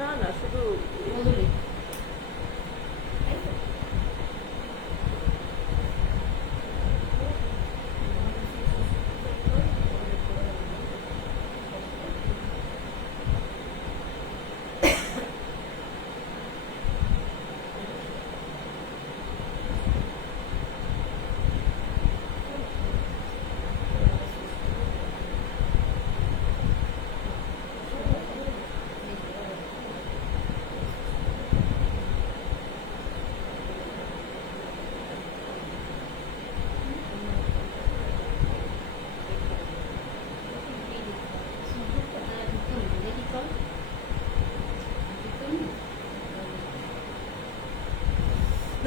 না না শুধু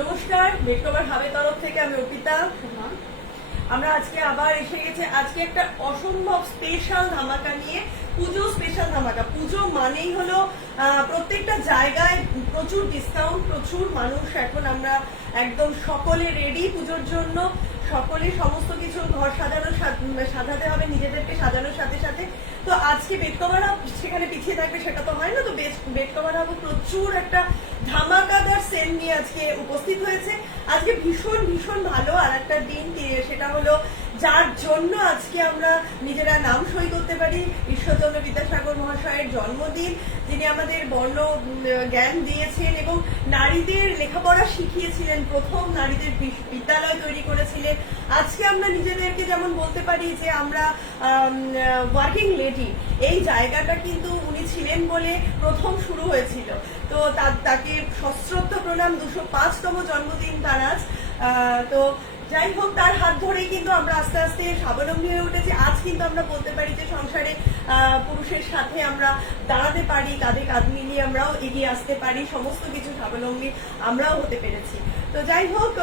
নমস্কার, বেডকভার হাবের তরফ থেকে আমি অর্পিতা। আমরা আজকে আবার এসে গেছে আজকে একটা অসম্ভব স্পেশাল ধামাকা নিয়ে। পুজো স্পেশাল ধামাকা। পুজো মানেই হলো প্রত্যেকটা জায়গায় প্রচুর ডিসকাউন্ট, প্রচুর মানুষ। এখন আমরা একদম সকলে রেডি পুজোর জন্য। সকলে সমস্ত কিছু ঘর সাজাতে হবে, নিজেদেরকে সাজানোর সাথে সাথে। তো আজকে বেডকভার হাব সেখানে পিছিয়ে থাকবে সেটা তো হয় না। তো বেডকভার হাব প্রচুর একটা ধামাকাদার সেল নিয়ে আজকে উপস্থিত হয়েছে। আজকে ভীষণ ভীষণ ভালো আর একটা দিন, সেটা হলো যার জন্য আজকে আমরা নিজেরা নাম সই করতে পারি। ঈশ্বরচন্দ্র বিদ্যাসাগর মহাশয়ের জন্মদিন, যিনি আমাদের বর্ণ জ্ঞান দিয়েছেন এবং নারীদের লেখাপড়া শিখিয়েছিলেন, প্রথম নারীদের বিদ্যালয় তৈরি করেছিলেন। আজকে আমরা নিজেদেরকে যেমন বলতে পারি যে আমরা ওয়ার্কিং লেডি, এই জায়গাটা কিন্তু উনি ছিলেন বলে প্রথম শুরু হয়েছিল। তো তাকে সশ্রদ্ধ প্রণাম, 205তম জন্মদিন তার আজ। তো যাই হোক, তার হাত ধরেই কিন্তু আমরা আস্তে আস্তে স্বাবলম্বী হয়ে উঠেছি। আজ কিন্তু আমরা বলতে পারি যে সংসারে পুরুষের সাথে আমরা দাঁড়াতে পারি, কাঁধে কাঁধ মিলিয়ে আমরাও এগিয়ে আসতে পারি, সমস্ত কিছু স্বাবলম্বী আমরাও হতে পেরেছি। তো যাই হোক,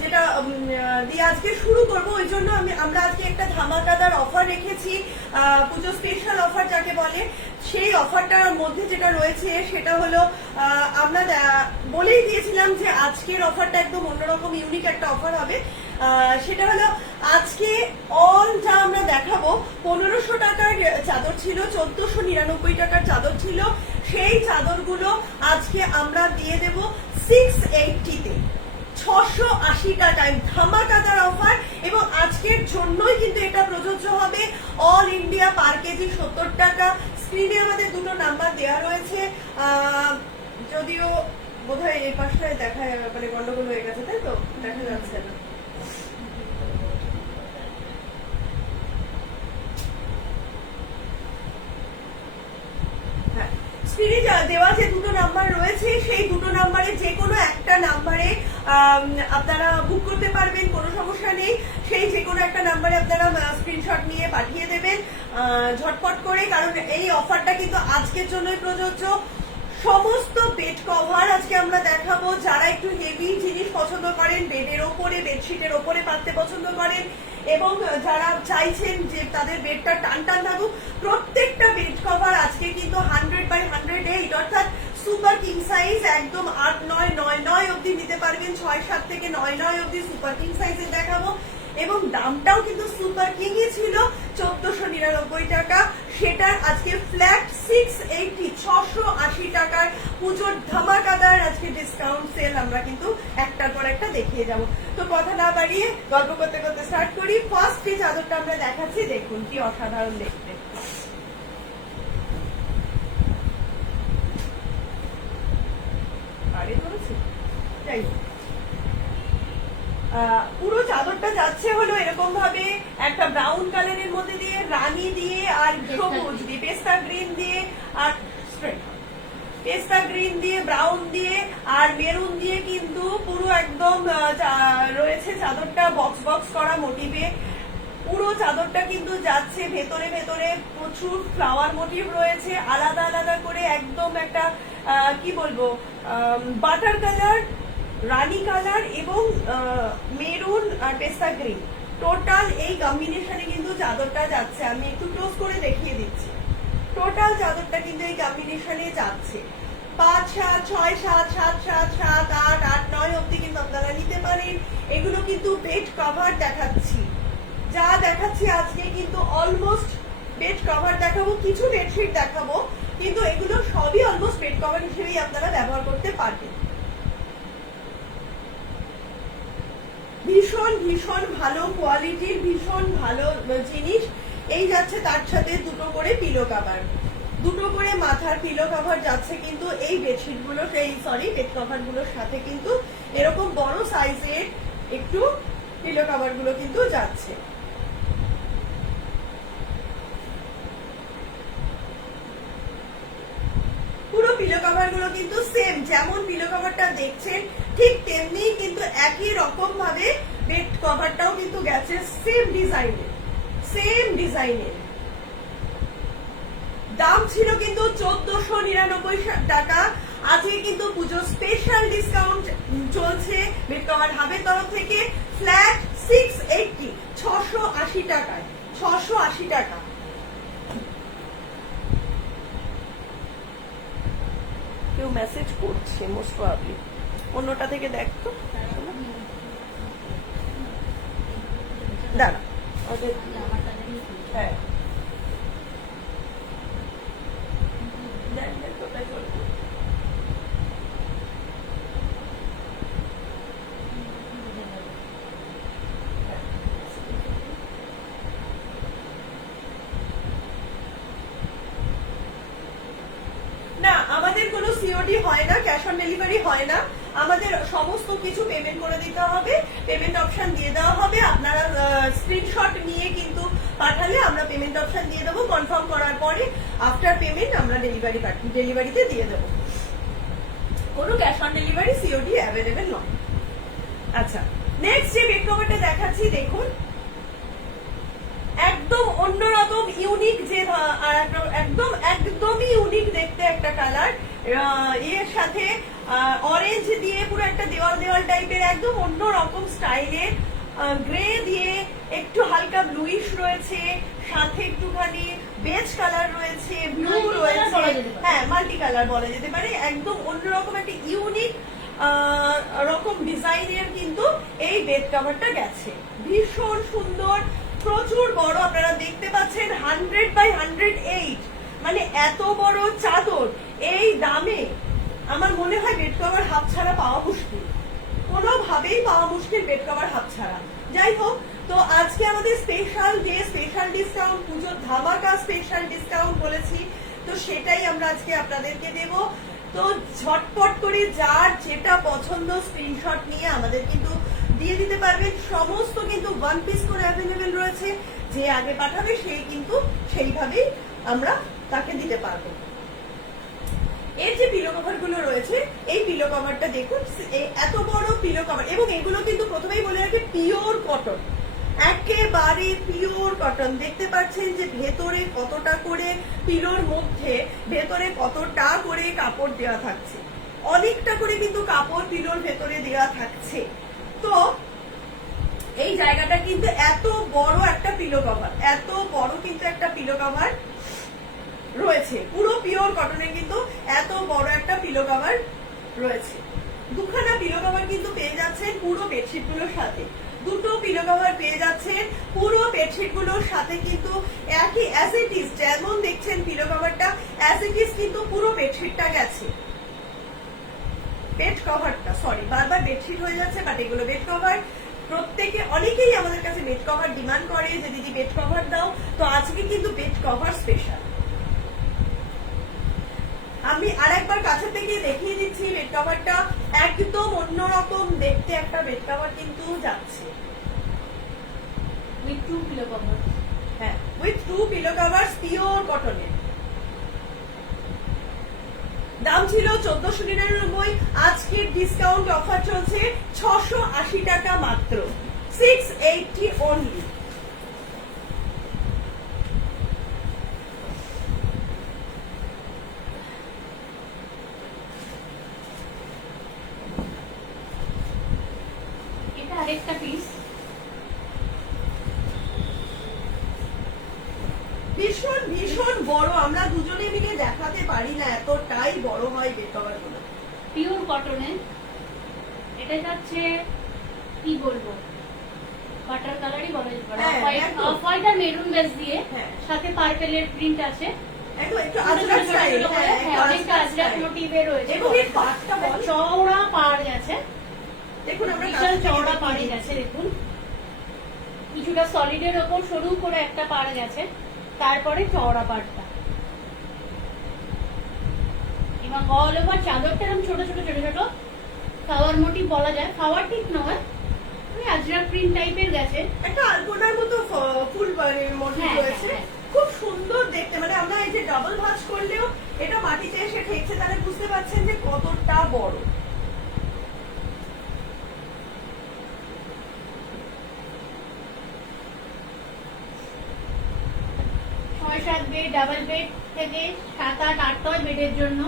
যেটা দিয়ে আজকে শুরু করবো, ওই জন্য আমরা আজকে একটা ধামাকাদার অফার রেখেছি, পুজো স্পেশাল অফার যাকে বলে। সেই অফারটার মধ্যে যেটা রয়েছে সেটা হলো, আমরা বলেই দিয়েছিলাম যে আজকের অফারটা একদম অন্যরকম ইউনিক একটা অফার হবে। সেটা হলো আজকে অল যা আমরা দেখাবো, 1500 টাকার চাদর ছিল, 1499 টাকার চাদর ছিল। সেই চাদরগুলো আজকে আমরা দিয়ে দেব 680-তে, 680 টাকায়। ধামাকাদার অফার। এবং আজকের জন্যই কিন্তু এটা প্রযোজ্য হবে। অল ইন্ডিয়া পার কেজি 70 টাকা। স্ক্রিনে আমাদের দুটো নাম্বার দেওয়া রয়েছে, যদিও বোধহয় এই পাশটায় দেখা মানে গন্ডগোল হয়ে গেছে, তাই তো দেখা যাচ্ছে না। স্ক্রিনে দেওয়া যে দুটো নাম্বার রয়েছে, সেই দুটো নাম্বারে যে কোনো একটা নাম্বারে আপনারা বুক করতে পারবেন, কোনো সমস্যা নেই। সেই যে কোনো একটা নাম্বারে আপনারা স্ক্রিনশট নিয়ে পাঠিয়ে দেবেন ঝটপট করে, কারণ এই অফারটা কিন্তু আজকের জন্যই প্রযোজ্য। সমস্ত বেড কভার আজকে আমরা দেখাবো। যারা একটু হেভি জিনিস পছন্দ করেন, বেডের ওপরে, বেডশিটের ওপরে পাততে পছন্দ করেন, এবং যারা চাইছেন যে তাদের বেডটা টান টান থাকুক, প্রত্যেকটা বেড কভার আজকে কিন্তু 100/108, অর্থাৎ সুপার কিং সাইজ, একদম 8-9-9-9 অব্দি নিতে পারবেন। 6-7 থেকে 9-9 অব্দি সুপার কিং সাইজে দেখাবো। এবং দামটাও কিন্তু সুপার কিংই ছিল, 1499 টাকা। সেটার আজকে ফ্ল্যাট 680, 680 টাকার পুজোর ধামাকাদার আজকে ডিসকাউন্ট সেল আমরা কিন্তু একটার পর একটা দেখিয়ে যাব। তো কথা না বাড়িয়ে গল্প করতে করতে স্টার্ট করি। ফার্স্ট যে চাদরটা আমরা দেখাচ্ছি, দেখুন কি অসাধারণ দেখতে। যাই হোক, পুরো চাদরটা যাচ্ছে হলো এরকম ভাবে একটা ব্রাউন কালারের মধ্যে দিয়ে, রানী দিয়ে আর সবুজ দিয়ে, পেস্তা গ্রিন দিয়ে আর পেস্তা গ্রিন দিয়ে, ব্রাউন দিয়ে আর মেরুন দিয়ে কিন্তু পুরো একদম রয়েছে চাদরটা বক্স বক্স করা মোটিভে। পুরো চাদরটা কিন্তু যাচ্ছে ভেতরে ভেতরে প্রচুর ফ্লাওয়ার মোটিভ রয়েছে, আলাদা আলাদা করে একদম একটা কি বলবো, বাটার কালার, রানী কালার এবং মেরুন আর পেস্তা গ্রিন, টোটাল এই কম্বিনেশনে কিন্তু চাদরটা যাচ্ছে। আমি একটু ক্লোজ করে দেখিয়ে দিচ্ছি। টোটাল চাদরটা কিন্তু এই কম্বিনেশনে যাচ্ছে। 5-7, 6-7, 7-7, 7-8, 8-9 অব্দি কিন্তু আপনারা নিতে পারেন। এগুলো কিন্তু বেড কভার দেখাচ্ছি, যা দেখাচ্ছি আজকে কিন্তু অলমোস্ট বেড কভার দেখাবো, কিছু বেডশিট দেখাবো, কিন্তু এগুলো সবই অলমোস্ট বেড কভার হিসেবেই আপনারা ব্যবহার করতে পারবেন। ভীষণ ভীষণ ভালো কোয়ালিটির, ভীষণ ভালো জিনিস। এই যাচ্ছে তার সাথে দুটো করে পিলো কভার, দুটো করে মাথার পিলো কভার যাচ্ছে কিন্তু এই বেডশিট গুলো, বেড কভার গুলোর সাথে কিন্তু এরকম বড় সাইজের একটু পিলো কভার গুলো কিন্তু যাচ্ছে। পুরো পিলো কভার গুলো কিন্তু সেম, যেমন পিলো কভারটা দেখছেন ঠিক তেমনি কিন্তু একই রকম ভাবে বেড কভারটাও কিন্তু গেছে সেম ডিজাইনের, সেম ডিজাইনের। দাম ছিল কিন্তু 1499 টাকা। আজকে কিন্তু পুজো স্পেশাল ডিসকাউন্ট চলছে বেড কভার হাবের তরফ থেকে, ফ্ল্যাট 680, 680 টাকায়, 680 টাকা। কেউ মেসেজ করছে মোস্ট প্রবাবলি, অন্যটা থেকে দেখতো। দাঁড়া, হ্যাঁ না, আমাদের কোনো সিওডি হয় না, ক্যাশ অন ডেলিভারি হয় না। আমাদের সমস্ত কিছু পেমেন্ট করে দিতে হবে, পেমেন্ট অপশন দিয়ে দেওয়া হবে। আপনারা স্ক্রিনশট নিয়ে কিন্তু পাঠালে আমরা পেমেন্ট অপশন দিয়ে দেবো। কনফার্ম করার পরে আফটার পেমেন্ট আমরা ডেলিভারিতে দিয়ে দেবো। কোনো cash on delivery COD available নয়। আচ্ছা, নেক্সট যে বেড কভারটা দেখাচ্ছি দেখুন, একদম অন্যরকম ইউনিক, যে একদমই ইউনিক দেখতে একটা কালার, এর সাথে অরেঞ্জ দিয়ে পুরো একটা দেওয়াল দেওয়াল টাইপের একদম অন্যরকম স্টাইলের, গ্রে দিয়ে একটু হালকা ব্লুইশ রয়েছে, সাথে একটুখানি বেজ কালার রয়েছে, ব্লু রয়েছে, হ্যাঁ মাল্টি কালার বলা যেতে পারে। একদম অন্যরকম একটা ইউনিক রকম ডিজাইনের কিন্তু এই বেড কভারটা গেছে। ভীষণ সুন্দর, প্রচুর বড়, আপনারা দেখতে পাচ্ছেন 100x108, মানে এত বড় চাদর এই দামে আমার মনে হয় বেড কভার হাফ ছাড়া পাওয়া মুশকিল, কোনোভাবেই পাওয়া মুশকিল বেড কভার হাফ ছাড়া। যাই হোক, তো আজকে আমাদের স্পেশাল ডে, স্পেশাল ডিসকাউন্ট, পুজোর ধামাকা স্পেশাল ডিসকাউন্ট বলেছি, তো সেটাই আমরা আজকে আপনাদেরকে দেব। তো ঝটপট করে যার যেটা পছন্দ স্ক্রিনশট নিয়ে আমাদের কিন্তু দিয়ে দিতে পারবেন। সমস্ত কিন্তু ওয়ান পিস করে অ্যাভেলেবেল রয়েছে, যে আগে পাঠাবে সেই কিন্তু সেইভাবেই আমরা তাকে দিতে পারবো। এর যে পিলো কভার গুলো রয়েছে, এই পিলো কভারটা দেখুন, এত বড় পিলো কভার, এবং এগুলো কিন্তু প্রথমেই বলে রাখি পিওর কটন, একেবারে পিওর কটন। দেখতে পাচ্ছেন যে ভেতরে কতটা করে পিলোর মধ্যে ভেতরে কতটা করে কাপড় দেওয়া থাকছে, অনেকটা করে কিন্তু কাপড় পিলোর ভেতরে দেওয়া থাকছে। তো এই জায়গাটা কিন্তু এত বড় একটা পিলো কভার, এত বড় কিন্তু একটা পিলো কভার রয়েছে, পুরো পিওর কটনের কিন্তু এত বড় একটা পিলো কভার রয়েছে। দুখানা পিলো কভার কিন্তু পেয়ে যাচ্ছেন পুরো বেডশিট গুলোর সাথে, দুটো পিলো কভার পেয়ে যাচ্ছেন পুরো বেডশিট গুলোর সাথে, কিন্তু একই অ্যাজ ইট ইজ, যেমন দেখছেন পিলো কভারটা অ্যাজ ইট ইজ কিন্তু পুরো বেডশিটটা গেছে। বেড কভারটা, সরি বারবার বেডশিট হয়ে যাচ্ছে, বাট এগুলো বেড কভার। প্রত্যেকে, অনেকেই আমাদের কাছে বেড কভার ডিমান্ড করে যে দিদি বেড কভার দাও, তো আজকে কিন্তু বেড কভার স্পেশাল। আমি আরেকবার কাছে থেকে দেখিয়ে দিচ্ছি বেড কভারটা, একদম অন্যরকম দেখতে একটা বেড কভার কিন্তু যাচ্ছে উইথ টু পিলো কভার। হ্যাঁ, with two pillow cover, pure কটনের। দাম ছিল 1499, আজকের ডিসকাউন্ট অফার চলছে 680 টাকা মাত্র, 680 অনলি। এটা আরেকটা পিস, ভীষণ ভীষণ বড়, আমরা দুজনে মিলে দেখাতে পারি না, এতটাই বড় হয় বেড কভার গুলো। পিওর কটনের, এটা যাচ্ছে কি বলবো বাটার কালারই বলা যেতে পারে। হ্যাঁ, হোয়াইট একদম। অফ হোয়াইট আর মেরুন বেস দিয়ে হ্যাঁ। সাথে পার্পেলের প্রিন্ট আছে। একদম একটু ছোট আজরাক ছোট স্টাইল, ছোট করে, হ্যাঁ, অনেকটা আজরাক মোটিভে রয়েছে। এবং এই পাটটা বল চওড়া পাড় গেছে, দেখুন আমরা বিশাল কাছ থেকে চওড়া দেখিয়ে পাড়ে দিচ্ছি। গেছে। দেখুন কিছুটা সলিডের ওপর সরু করে একটা পাড় গেছে, তারপরে চওড়া পাড়টা, এবং অল ওভার চাদরটা এরকম ছোট ছোট ছোট ছোট ফ্লাওয়ার মোটিভ বলা যায়। ফ্লাওয়ার ঠিক নয়, ওই আজরাক প্রিন্ট টাইপের গেছে। একটা আলপনার মতো ফুল মোটিভ হ্যাঁ, রয়েছে, হ্যাঁ, খুব সুন্দর দেখতে। মানে আমরা এই যে ডাবল ভাঁজ করলেও এটা মাটিতে এসে ঠেকছে, তাহলে বুঝতে পারছেন যে কতটা বড়। ছয় সাত বেড, ডাবল বেড থেকে 7, 8, 8 বেডের জন্য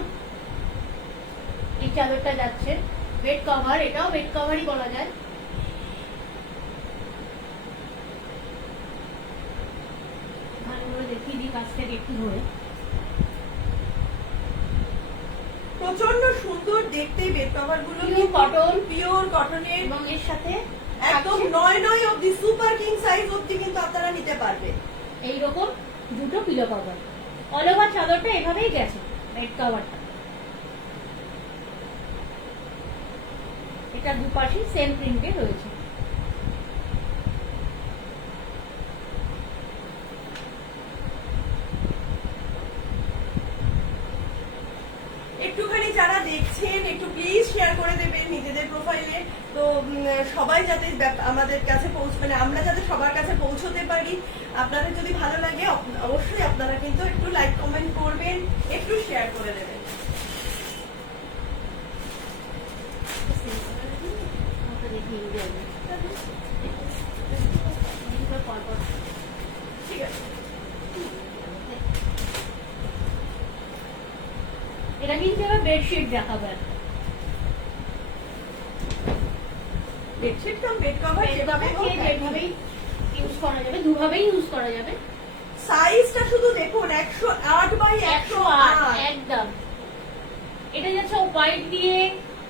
এই চাদরটা যাচ্ছে। বেড কভার, এটাও বেড কভারই বলা যায়। ভালো করে দেখিয়ে দিই কাছ থেকে একটু ধরে। প্রচন্ড সুন্দর দেখতে বেড কভার গুলো, Pure cotton। পিওর কটনের, এবং এর সাথে একদম থাকছে 9 অব্দি, সুপার কিং সাইজ অব্দি কিন্তু আপনারা নিতে পারবেন। এইরকম দুটো পিলো কভার। অল ওভার চাদরটা এভাবেই গেছে বেড কভারটা। এটা দুপাশে সেম প্রিন্টে রয়েছে। একটুখানি যারা দেখছেন একটু প্লিজ শেয়ার করে দেবেন নিজেদের প্রোফাইলে, তো সবাই যাতে আমাদের কাছে মানে আমরা যাতে সবার কাছে পৌঁছতে পারি। আপনাদের যদি ভালো লাগে অবশ্যই আপনারা কিন্তু একটু লাইক কমেন্ট করবেন, একটু শেয়ার করে দেবেন। ঠিক আছে, এটা কিন্তু এবার বেডশিট দেখাবো একটা। বেডশিট কাম বেড কভার যেভাবে হোক, যেভাবেই ইউজ করা যাবে, দুভাবেই ইউজ করা যাবে। সাইজটা শুধু দেখুন 108 বাই 108। একদম। এটা যাচ্ছে হোয়াইট দিয়ে,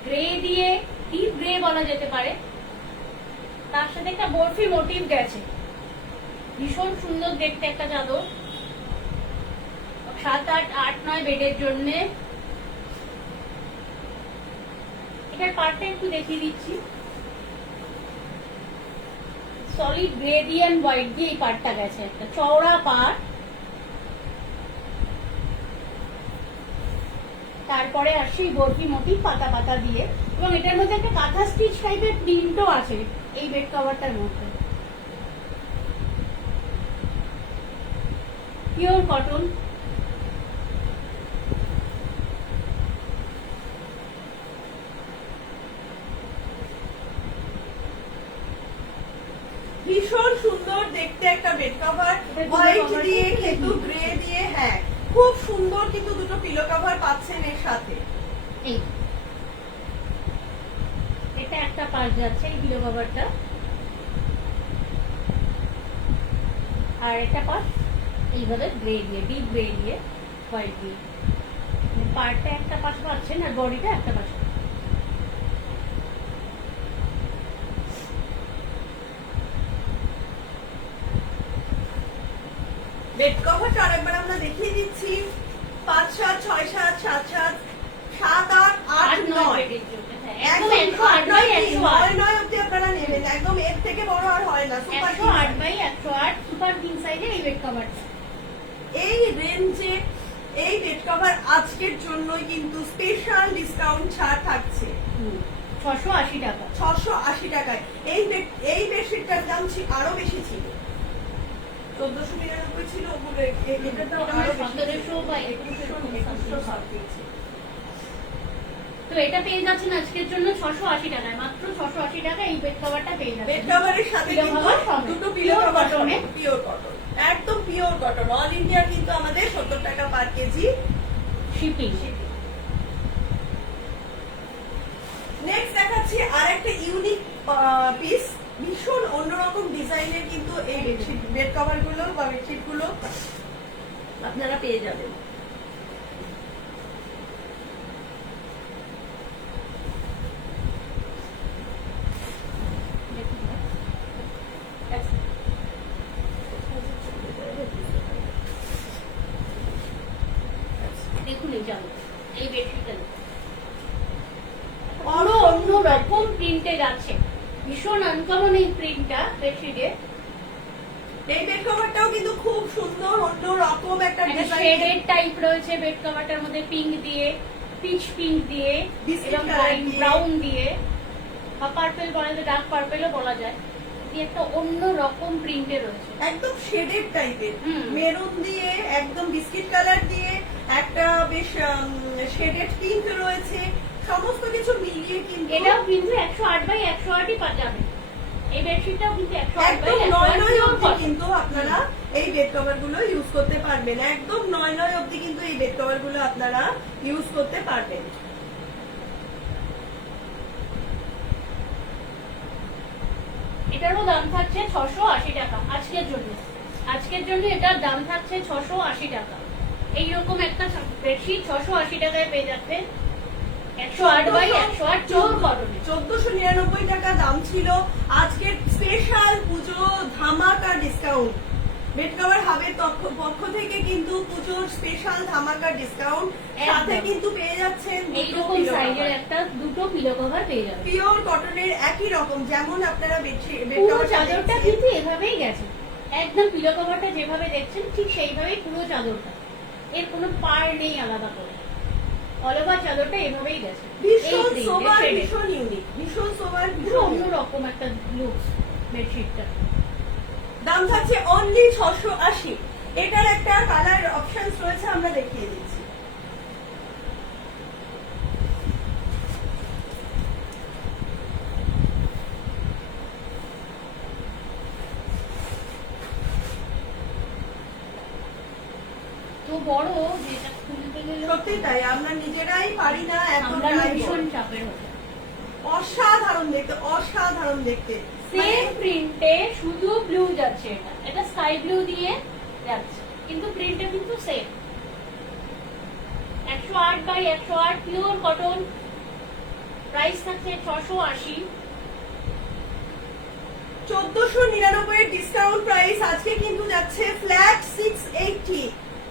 গ্রে দিয়ে, ডিপ গ্রে বলা যেতে পারে। তার সাথে একটা বরফি মোটিভ গেছে, ভীষণ সুন্দর দেখতে একটা চাদর। 7, 8, 8, 9 বেডের জন্য। এটার পার্টটা একটু দেখিয়ে দিচ্ছি। সলিড গ্রে দিয়ে এন্ড হোয়াইট দিয়ে এই পার্টটা গেছে, একটা চওড়া পার্ট। তারপরে আসি বরফি মোটিভ পাতা পাতা দিয়ে, এবং এটার মধ্যে একটা কাঁথা স্টিচ টাইপের প্রিন্টও আছে এই বেড কভারটার মধ্যে। Pure cotton. ভীষণ সুন্দর দেখতে একটা বেড কভার, এটা দুটো হোয়াইট cover দিয়ে দিয়ে কিন্তু দিয়েছি। গ্রে দিয়ে, হ্যাঁ খুব সুন্দর কিন্তু দুটো পিলো কভার পাচ্ছেন এর সাথে। এই এটা একটা পার্ট যাচ্ছে এই পিলো কভারটা, আর একটা পার্ট এইভাবে গ্রে দিয়ে, ডিপ গ্রে দিয়ে, হোয়াইট দিয়ে। পার্টটা একটা পাশ পাচ্ছেন আর বডিটা একটা পাশ। বেড কভারটা আরেকবার আমরা দেখিয়ে দিচ্ছি। 5, 7, 6, 7, 7, 7, 7, 8, 8, 9 বেডের জন্য, হ্যাঁ, একদম একদম 8, 108 9, 108 9 অব্দি আপনারা নেবেন, একদম এর থেকে বড় আর হয় না। সুপার 108 সুপার কিং সাইজের এই বেড কভারটা। এই রেঞ্জে এই বেড কভার আজকের জন্যই কিন্তু স্পেশাল ডিসকাউন্ট ছাড় থাকছে 680 টাকা। 680 টাকায়। এই বেডশিটটার দাম আরো বেশি ছিল, 1499 ছিল ওগুলো, এটার দাম আরো বেশি, 1700 বা 2100 something ছিল। তো এটা পেয়ে যাচ্ছেন আজকের জন্য 680 টাকায়, মাত্র 680 টাকা এই বেড কভারটা পেয়ে যাবেন। বেড কভারের সাথে Pillow কিন্তু cover সমেত। দুটো পিলো Pure কভার cotton এ। পিওর কটন, একদম পিওর কটন। অল ইন্ডিয়া কিন্তু আমাদের 70 টাকা পার কেজি শিপিং। নেক্সট দেখাচ্ছি আর একটা ইউনিক পিস, ভীষণ অন্যরকম ডিজাইনের কিন্তু এই বেডশিট বেড কভার গুলো বা বেডশিট গুলো আপনারা পেয়ে যাবেন। এই বেডশিটটা পুরো অন্য রকম প্রিন্টে যাচ্ছে, ভীষণ আনকমন এই প্রিন্টটা বেডশিটে। এই বেড কভারটাও কিন্তু খুব সুন্দর, অন্য রকম একটা একটা ডিজাইন। শেডেড টাইপ রয়েছে বেড কভারটার মধ্যে, পিঙ্ক দিয়ে, পিচ পিঙ্ক দিয়ে, Biscuit এবং color দিয়ে। ব্রাউন দিয়ে, বা পার্পল বলা যায়, ডার্ক পার্পলও বলা যায়। দিয়ে একটা অন্য রকম প্রিন্টে রয়েছে, একদম শেডেড টাইপের, হুম। মেরুন দিয়ে, একদম বিস্কিট কালার দিয়ে, একটা বেশ শেডেড পিঙ্ক রয়েছে, সমস্ত কিছু মিলিয়ে কিন্তু এটাও কিন্তু 108x108ই যাবে। এই বেডশিটটাও কিন্তু 108x108 একদম 9 pure অবধি cotton। কিন্তু আপনারা এই বেড কভার গুলো ইউজ করতে পারবেন। একদম 9 অবধি কিন্তু এই বেড কভার গুলো আপনারা ইউজ করতে পারবেন। এটারও দাম থাকছে 680 টাকা আজকের জন্য। আজকের জন্য এটার দাম থাকছে 680 টাকা। এইরকম একটা বেডশিট 680 টাকায় পেয়ে যাচ্ছে, 108x108 পিওর কটনে। 1499 টাকা দাম ছিল। আজকের স্পেশাল পুজো ধামাকা ডিসকাউন্ট, বেড কভার হাবের পক্ষ থেকে কিন্তু পুজোর স্পেশাল ধামাকা ডিসকাউন্ট, সাথে একদম। কিন্তু পেয়ে যাচ্ছেন এইরকম সাইজের একটা দুটো পিলো কভার পেয়ে যাবে। পিওর কটনের একই রকম, যেমন আপনারা বেড পুরো কভারটা চাদরটা দেখছেন। কিন্তু এভাবেই গেছে, একদম পিলো কভারটা যেভাবে দেখছেন ঠিক সেইভাবেই পুরো চাদরটা, এর কোনো পার নেই আলাদা করে, অল ওভার চাদরটা এভাবেই গেছে। ভীষণ এই সোবার, shade এ। ভীষণ ইউনিক, ভীষণ সোবার, পুরো ভীষণ অন্য unique। রকম একটা লুক বেডশিটটা। দাম থাকছে অনলি 680। এটার একটা কালার অপশনস রয়েছে, আমরা দেখিয়ে দিচ্ছি। তো বড় যেটা খুলতে গেলে সত্যি তাই, আমরা নিজেরাই পারি না এত আমরা টাইম। ভীষণ চাপের হতো। অসাধারণ দেখতে, অসাধারণ দেখতে। সেম প্রিন্টে শুধু ব্লু যাচ্ছে, এটা স্কাই ব্লু দিয়ে যাচ্ছে, কিন্তু প্রিন্টটা কিন্তু same. 108x108 pure cotton, price থাকছে 680। 1499 ডিসকাউন্ট প্রাইস আজকে কিন্তু যাচ্ছে ফ্ল্যাট 680।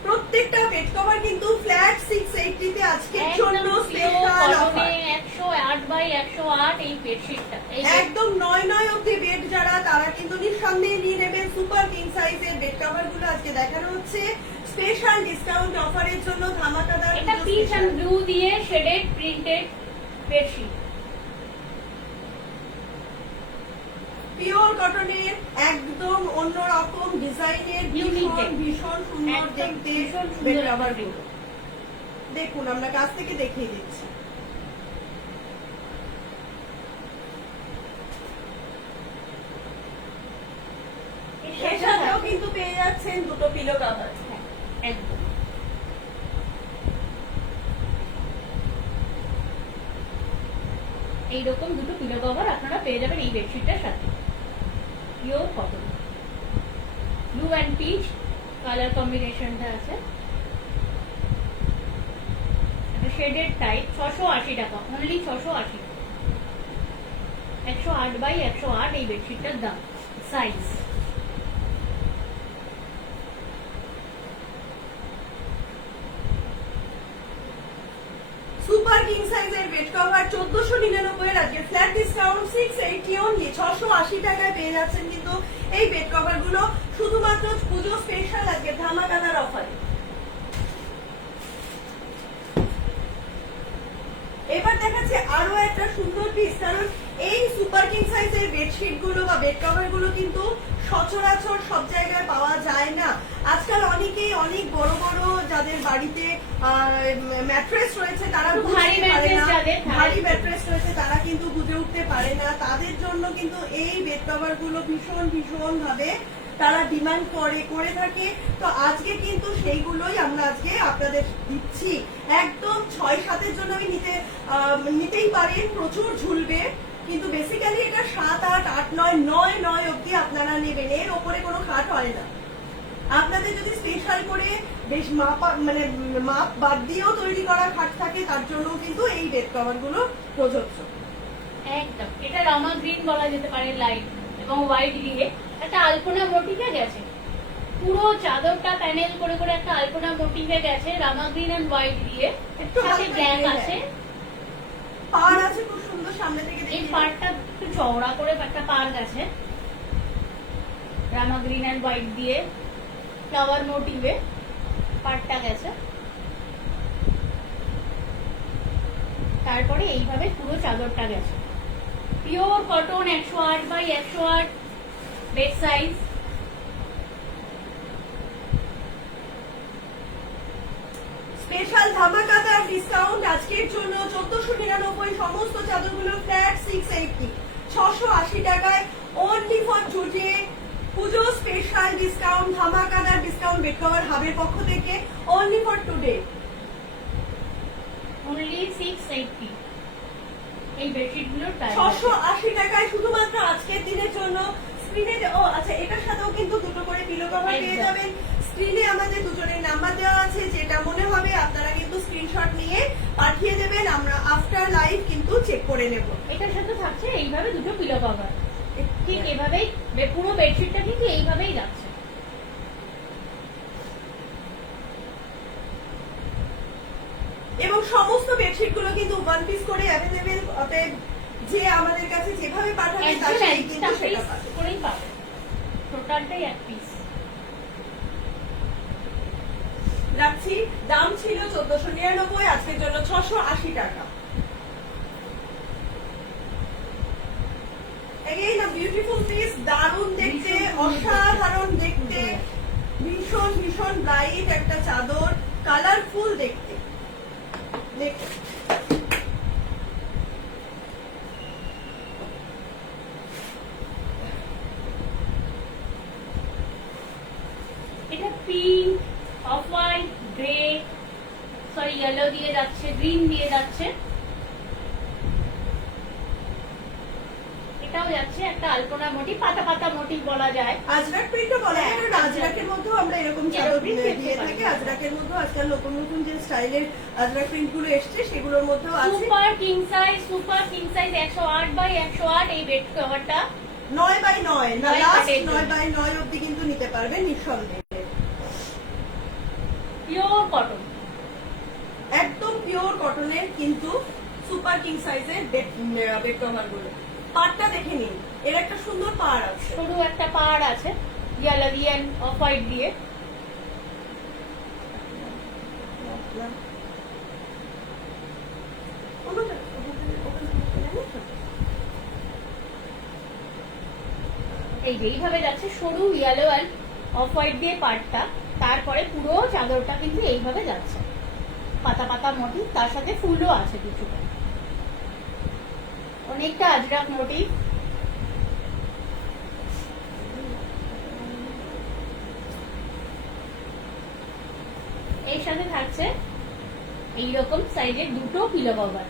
প্রত্যেকটা বেড কভার কিন্তু ফ্ল্যাট 680 তে আজকের জন্য স্পেশাল অফার। 108x108 এই বেডশিটটা, এই একদম 9 অবধি বেড যারা, তারা কিন্তু নিঃসন্দেহে নিয়ে নেবেন। সুপার কিং সাইজের বেড কভার গুলো আজকে দেখানো হচ্ছে স্পেশাল ডিসকাউন্ট অফারের জন্য, ধামাকাদার এটা পুজো পিচ special। এন্ড ব্লু দিয়ে শেডেড প্রিন্টেড বেডশিট, পিওর কটনের একদম অন্যরকম ডিজাইনের, Unique ভীষণ ভীষণ সুন্দর একদম দেখতে ভীষণ সুন্দর বেড একটা কভার print। গুলো। দেখুন, আমরা কাছ থেকে দেখিয়ে দিচ্ছি। এর সাথেও কিন্তু পেয়ে যাচ্ছেন দুটো পিলো কভার। হ্যাঁ, একদম এইরকম দুটো পিলো কভার আপনারা পেয়ে যাবেন এই বেডশিটটার সাথে, pure cotton, blue and peach colour কম্বিনেশনটা আছে, শেডেড টাইপ। 680 টাকা, অনলি 680। 108x108 এই বেডশিটটার দাম, সাইজ। সুপার কিং সাইজের বেড কভার 1499 এর আজকে ফ্ল্যাট ডিসকাউন্ট 680 অনলি 680 টাকায় পেয়ে যাচ্ছেন কিন্তু এই বেড কভার গুলো, শুধুমাত্র পুজো স্পেশাল আজকে ধামাকাদার অফারে। এবার দেখাচ্ছে আরো একটা সুন্দর পিস, কারণ এই সুপার কিং সাইজের বেডশিট গুলো বা বেড কভার গুলো কিন্তু সচরাচর সব জায়গায় পাওয়া যায় না। আজকাল অনেকেই অনেক বড় বড় যাদের বাড়িতে ম্যাট্রেস রয়েছে, তারা একটু বুঝতে ভারী পারে mattress না, যাদের, ভারী ম্যাট্রেস রয়েছে তারা কিন্তু বুঝে উঠতে পারে না। তাদের জন্য কিন্তু এই বেড কভার গুলো ভীষণ ভীষণ ভাবে তারা ডিমান্ড করে থাকে। তো আজকে কিন্তু সেইগুলোই আমরা আজকে আপনাদের দিচ্ছি। একদম 6-7 জন্য আমি নিতেই পারেন, প্রচুর ঝুলবে, কিন্তু বেসিক্যালি এটা 7, 8, 8, 9, 9 অব্দি আপনারা নেবেন, এর ওপরে কোনো খাট হয় না। আপনাদের যদি স্পেশাল করে বেশ মাপ বাদ দিয়েও তৈরি করা খাট থাকে, তার জন্য কিন্তু এই বেড কভার গুলো প্রযোজ্য। একদম, এটা রামা গ্রিন বলা যেতে পারে, লাইট এবং হোয়াইট দিয়ে একটা আলপনা মোটিভে গেছে, পুরো চাদরটা প্যানেল করে করে একটা আলপনা মোটিভে গেছে, রামা গ্রিন এন্ড হোয়াইট দিয়ে, একটু সাথে হালকা ব্ল্যাক green আছে। পাড় আছে খুব সুন্দর, সামনে থেকে এই দেখি। পাড়টা একটু চওড়া করে একটা পাড় গেছে, রামা গ্রিন এন্ড হোয়াইট দিয়ে ফ্লাওয়ার মোটিভে পাড়টা গেছে। তারপরে এইভাবে পুরো চাদরটা গেছে, pure cotton 108 by 108 bed size. Special ধামাকাদার ডিসকাউন্ট আজকের জন্য 1499 সমস্ত চাদরগুলো ফ্ল্যাট 680, 680 টাকায় only for today. Puja special discount, ধামাকাদার ডিসকাউন্ট বেড কভার হাবের পক্ষ থেকে অনলি ফর টুডে। অনলি 680 এই বেডশিট গুলোর প্রাইস 680 টাকায় শুধুমাত্র আজকের দিনের জন্য। স্ক্রিনে ও আচ্ছা, এটার সাথেও কিন্তু দুটো করে পিলো কভার পেয়ে একদম। যাবেন। স্ক্রিনে আমাদের দুজনের নাম্বার দেওয়া আছে, যেটা মনে হবে আপনারা কিন্তু স্ক্রিনশট নিয়ে পাঠিয়ে দেবেন, আমরা আফটার লাইভ কিন্তু চেক করে নেব। এটার সাথে থাকছে এইভাবে দুটো পিলো কভার, ঠিক এভাবেই পুরো বেডশিটটা কিন্তু এইভাবেই যাচ্ছে। এবং সমস্ত বেডশিট গুলো কিন্তু ওয়ান পিস করে অ্যাভেলেবেল, অতএব যে আমাদের কাছে যেভাবে পাঠাবে তার একদম সেই একটা কিন্তু সেটা পিস পাবে। করেই পাবে, টোটালটাই এক পিস। রাখছি, দাম ছিল 1499, আজকের জন্য 680 টাকা। এগেইন আ বিউটিফুল পিস, দারুণ দেখতে, অসাধারণ দেখতে, ভীষণ ভীষণ ব্রাইট একটা চাদর, কালারফুল দেখতে। দেখুন এটা pink, off white, grey, sorry yellow দিয়ে যাচ্ছে, গ্রিন দিয়ে যাচ্ছে, এটাও যাচ্ছে একটা আলপনা মোটিভ, পাতা পাতা মোটিভ বলা যায়। আজরাক প্রিন্টও বলা হয়, কারণ আজরাকের মধ্যেও আমরা এরকম চাদর এরকম print দিয়ে দেখতে থাকি। পারি। আজরাকের মধ্যেও আজকাল নতুন নতুন যে স্টাইলের আজরাক প্রিন্ট গুলো এসছে সেগুলোর মধ্যেও আছে। সুপার কিং সাইজ 108 বাই 108 এই বেড কভারটা 9 বাই 9 না, 9 লাস্ট কাটের জন্য। 9 বাই 9 অবধি কিন্তু নিতে পারবেন নিঃসন্দেহে। পিওর কটন, একদম পিওর কটনের কিন্তু সুপার কিং সাইজের বেড কভার গুলো। পাড়টা দেখে নিন, এর একটা সুন্দর পাড় আছে। সরু একটা পাড় আছে ইয়েলো দিয়ে অফ হোয়াইট দিয়ে। এই যে এইভাবে যাচ্ছে সরু ইয়েলো অ্যান্ড অফ হোয়াইট দিয়ে পাড়টা, তারপরে পুরো চাদরটা কিন্তু এইভাবে যাচ্ছে, পাতা পাতা মোটিভ, তার সাথে ফুলও আছে কিছুটা, অনেকটা আজরাক মোটিভ। এর সাথে থাকছে এইরকম সাইজের দুটো পিলো কভার,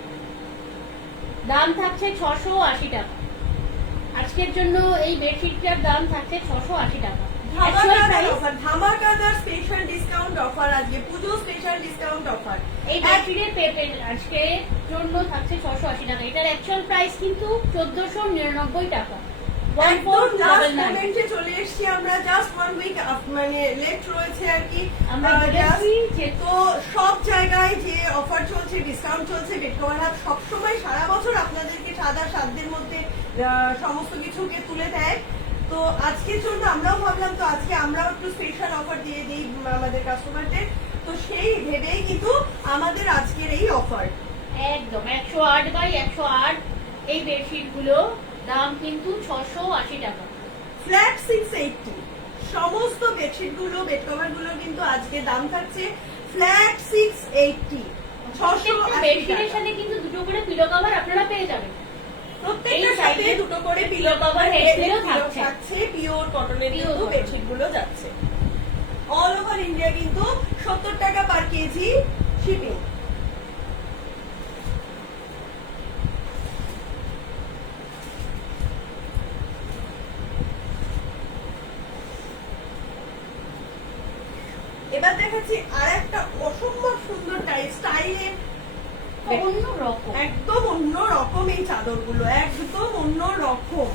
দাম থাকছে 680 টাকা। আজকের জন্য এই বেডশিটটার দাম থাকছে 680 টাকা। Actual price ধামাকাদার স্পেশাল ডিসকাউন্ট অফার, আজকে পুজো স্পেশাল ডিসকাউন্ট অফার। এই বেডশিটের পেপের আজকের জন্য থাকছে 680 টাকা। এটার অ্যাকচুয়াল প্রাইস কিন্তু 1499 টাকা। একদম লাস্ট 1499 মোমেন্টে চলে এসেছি আমরা, জাস্ট 1 উইক মানে লেট রয়েছে আর কি। আমরা just বলেছি যে তো সব জায়গায় যে অফার চলছে, ডিসকাউন্ট চলছে, বেড কভার হাব সবসময় সারা বছর আপনাদেরকে সাদা সাধ্যের মধ্যে সমস্ত কিছুকে তুলে দেয়। তো আজকের জন্য আমরাও ভাবলাম তো আজকে আমরাও একটু স্পেশাল অফার দিয়ে দিই আমাদের কাস্টমারদের, তো সেই ভেবেই কিন্তু আমাদের আজকের এই অফার। একদম 108 বাই 108 এই বেডশিট গুলো দাম কিন্তু 680 টাকা। ফ্ল্যাট 680 সমস্ত বেডশিট গুলো, বেড কভার গুলো কিন্তু আজকে দাম থাকছে ফ্ল্যাট 680, প্রত্যেকটা 680 বেডশিটের টাকা। সাথে কিন্তু দুটো করে পিলো কভার আপনারা পেয়ে যাবেন। প্রত্যেকটার এই সাথে সাইডে দুটো করে pillow pillow cover cover head pillow থাকছে। থাকছে, পিওর কটনের Pure কিন্তু cotton। বেডশিট গুলো যাচ্ছে। অল ওভার ইন্ডিয়া কিন্তু 70 টাকা পার কেজি শিপিং। এবার দেখাচ্ছি আর একটা অসম্ভব সুন্দর স্টাইলের অন্য রকম, একদম অন্য রকম এই চাদরগুলো, একদম অন্য রকম।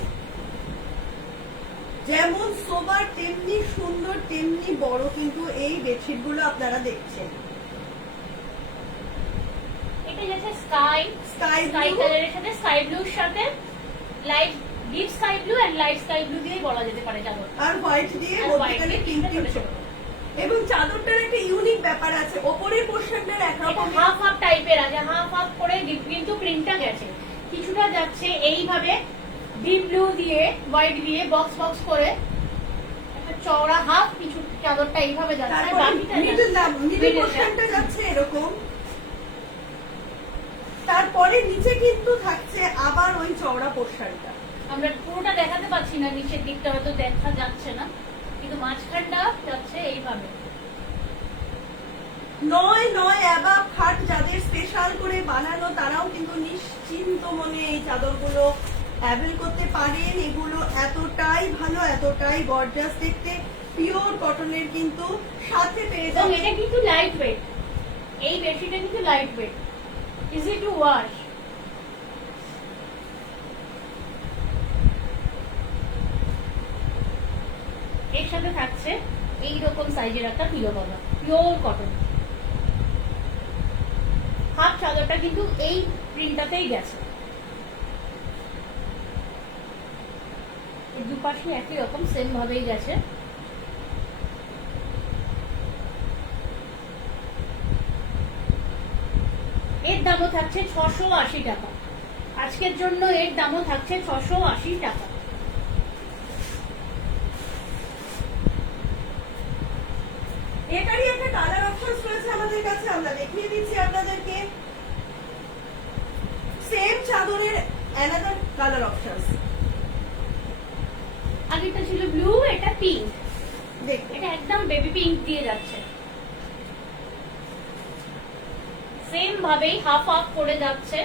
যেমন সোবার তেমনি সুন্দর তেমনি বড় কিন্তু এই বেডশিট গুলো আপনারা দেখছেন। এটা যাচ্ছে স্কাই স্কাই কালারের সাথে স্কাই ব্লুর সাথে light deep sky blue and light sky blue দিয়ে বলা যেতে পারে চাদর। আর হোয়াইট দিয়ে আর white মধ্যখানে দিয়ে পিঙ্ক ছোট পিঙ্ক ছোট। এবং চাদরটার একটা ইউনিক ব্যাপার আছে, ওপরের পোর্শনটার এটা একরকম হাফ হাফ টাইপের আছে, হাফ হাফ করে কিন্তু প্রিন্টটা গেছে। কিছুটা যাচ্ছে এইভাবে ডিপ ব্লু দিয়ে হোয়াইট দিয়ে বক্স বক্স করে একটা চওড়া হাফ, কিছু চাদরটা এইভাবে যাচ্ছে আর বাকিটা মিডল middle টা। পোর্শনটা যাচ্ছে এরকম, তারপরে নিচে কিন্তু থাকছে আবার ওই চওড়া পোর্শনটা। আমরা পুরোটা দেখাতে পাচ্ছি না, নিচের দিকটা হয়তো দেখা যাচ্ছে না, কিন্তু মাঝখানটা যাচ্ছে এইভাবে। নয় অ্যাবাব খাট যাদের স্পেশাল করে বানানো তারাও কিন্তু নিশ্চিন্ত মনে এই চাদরগুলো অ্যাভেল করতে পারেন। এগুলো এতটাই ভালো, এতটাই গর্জাস দেখতে, পিওর কটনের কিন্তু সাথে পেয়ে এবং যাবেন। এটা কিন্তু লাইট ওয়েট, এই বেডশিটটা কিন্তু light weight, easy to wash. এর সাথে থাকছে এইরকম সাইজের একটা pillow cover, pure cotton. Half চাদরটা কিন্তু এই প্রিন্টটাতেই গেছে। এর দুপাশে একই রকম সেম ভাবেই গেছে। এর দামও থাকছে 680 টাকা। আজকের জন্য এর দামও থাকছে 680 টাকা। এটারই একটা কালার অপশনস রয়েছে আমাদের কাছে, আমরা দেখিয়ে দিচ্ছি আপনাদেরকে। সেম চাদরের অ্যানাদার কালার অপশনস। আগেরটা ছিল ব্লু, এটা পিঙ্ক, দেখুন এটা একদম বেবি পিঙ্ক দিয়ে যাচ্ছে। সেম ভাবেই হাফ হাফ করে যাচ্ছে,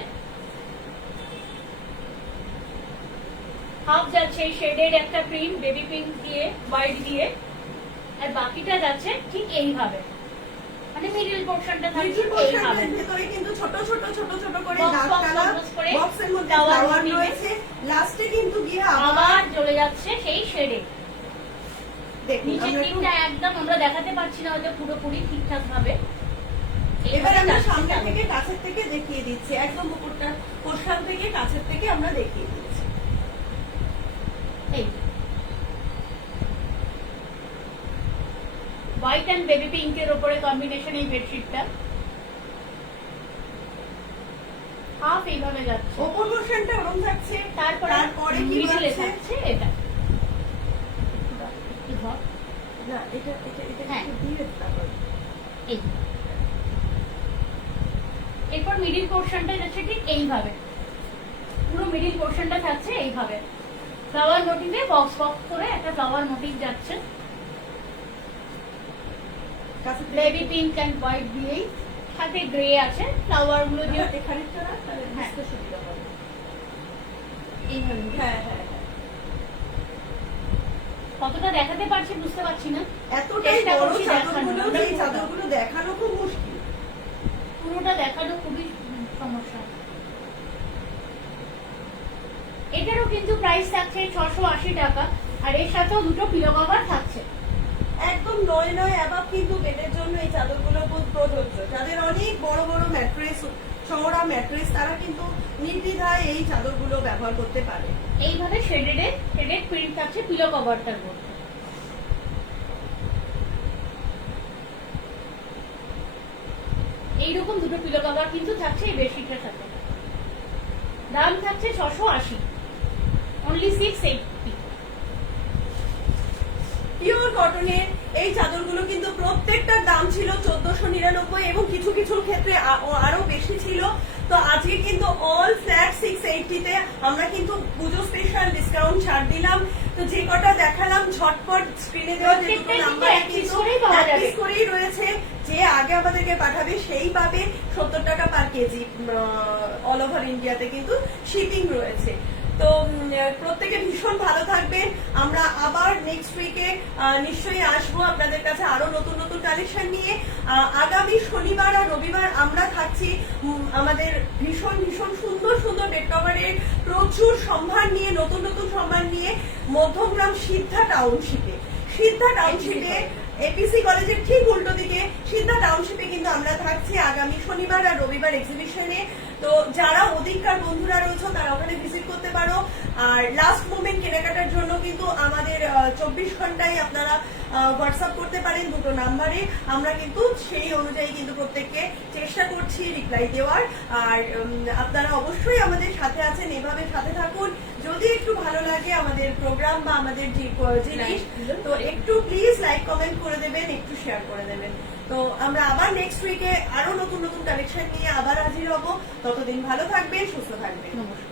হাফ যাচ্ছে শেডের একটা প্রিন্ট বেবি পিঙ্ক দিয়ে হোয়াইট দিয়ে, আর বাকিটা যাচ্ছে ঠিক এইভাবে, মানে মিডল পোর্শনটা থাকছে লিটল এইভাবে। পোর্শনের ভেতরে কিন্তু ছোট ছোট ছোট ছোট করে Box, দাগ box, টানা, box করে বক্সের মধ্যে flower ফ্লাওয়ার motif রয়েছে, লাস্টে কিন্তু গিয়ে আবার আবার চলে যাচ্ছে সেই শেডে। দেখুন নিচের আমরা দিকটা একদম আমরা দেখাতে পারছি না হয়তো পুরোপুরি ঠিকঠাক ভাবে। এবার আমরা যাচ্ছে সামনে চাদর। থেকে কাছের থেকে দেখিয়ে দিচ্ছি, একদম উপরটা পোর্শন থেকে কাছের থেকে আমরা দেখিয়ে দিচ্ছি। এই হোয়াইট এন্ড বেবি পিঙ্কের উপরে কম্বিনেশন এই বেডশিটটা হাফ এইভাবে যাচ্ছে, ওপর পোর্শনটা ওরকম থাকছে, তারপরে কি মিডলে বলছে? থাকছে এটা। একটু ধর, না এটা এটা এটা হ্যাঁ। একটু দিয়ে তারপর এই এরপর মিডিল পোর্শনটা যাচ্ছে ঠিক এইভাবে, পুরো মিডিল পোর্শনটা থাকছে এইভাবে ফ্লাওয়ার মোটিভে বক্স বক্স করে একটা ফ্লাওয়ার মোটিভ যাচ্ছে কাছের থেকে বেবি পিঙ্ক এন্ড হোয়াইট দিয়েই, সাথে গ্রে আছে ফ্লাওয়ার গুলো দিয়ে হাতে খানিকটা রাখ, তাহলে হ্যাঁ। বুঝতে সুবিধা হবে। এইভাবে। হ্যাঁ হ্যাঁ হ্যাঁ, কতটা দেখাতে পারছি বুঝতে পারছি না, এতটাই চেষ্টা বড় করছি চাদরগুলো দেখানোর। এই চাদরগুলো দেখানো খুব মুশকিল। পুরোটা দেখানো খুবই সমস্যা। এটারও কিন্তু প্রাইস থাকছে 680 টাকা, আর এর সাথেও দুটো পিলো কভার থাকছে। একদম নয় অ্যাবাব কিন্তু বেডের জন্য এই চাদরগুলো খুব প্রযোজ্য। যাদের অনেক বড় বড় ম্যাট্রেস, চওড়া ম্যাট্রেস, তারা কিন্তু নির্দ্বিধায় এই চাদরগুলো ব্যবহার করতে পারে। এইভাবে শেডেড প্রিন্ট থাকছে পিলো কভারটার মধ্যে। এইরকম দুটো পিলো কভার কিন্তু থাকছে এই বেডশিটের সাথে। দাম থাকছে 680, অনলি 680। পিওর কটনের এই চাদরগুলো কিন্তু প্রত্যেকটার দাম ছিল 1499 এবং কিছু কিছু ক্ষেত্রে আরো বেশি ছিল। তো আজকে কিন্তু অল ফ্ল্যাট 680 তে আমরা কিন্তু পুজো স্পেশাল ডিসকাউন্ট ছাড় দিলাম। তো যে কটা দেখালাম ঝটপট স্ক্রিনে দেওয়া যে দুটো নাম্বার কিন্তু এক পিস করেই রয়েছে, যে আগে আমাদেরকে পাঠাবে সেই পাবে 70 টাকা পার কেজি। অল ওভার ইন্ডিয়াতে কিন্তু শিপিং রয়েছে। তো প্রত্যেকে ভীষণ ভালো থাকবেন। আমরা আবার নেক্সট উইকে নিশ্চয়ই আসবো আপনাদের কাছে আরো নতুন নতুন কালেকশন নিয়ে। আগামী শনিবার আর রবিবার আমরা থাকছি আমাদের ভীষণ ভীষণ সুন্দর সুন্দর বেড কভারের প্রচুর সম্ভার নিয়ে, নতুন নতুন সম্ভার নিয়ে মধ্যমগ্রাম সিদ্ধা টাউনশিপে এপিসি কলেজের ঠিক উল্টো দিকে সিদ্ধা টাউনশিপে কিন্তু আমরা থাকছি আগামী শনিবার আর রবিবার এক্সিবিশনে। তো যারা অধিককার বন্ধুরা রয়েছে তারা ওখানে ভিজিট করতে পারো। আর লাস্ট মোমেন্ট কেনাকাটার জন্য কিন্তু আমাদের 24 ঘন্টায় আপনারা হোয়াটসঅ্যাপ করতে পারেন দুটো নাম্বারে। আমরা কিন্তু সেই অনুযায়ী কিন্তু প্রত্যেককে চেষ্টা করছি রিপ্লাই দেওয়ার। আর আপনারা অবশ্যই আমাদের সাথে আছেন, এভাবে সাথে থাকুন। যদি একটু ভালো লাগে আমাদের প্রোগ্রাম বা আমাদের যে জিনিস, তো একটু প্লিজ লাইক কমেন্ট করে দেবেন, একটু শেয়ার করে দেবেন। তো আমরা আবার নেক্সট উইকে আরো নতুন নতুন কালেকশন নিয়ে আবার হাজির হব। ততদিন ভালো থাকবেন, সুস্থ থাকবেন। নমস্কার।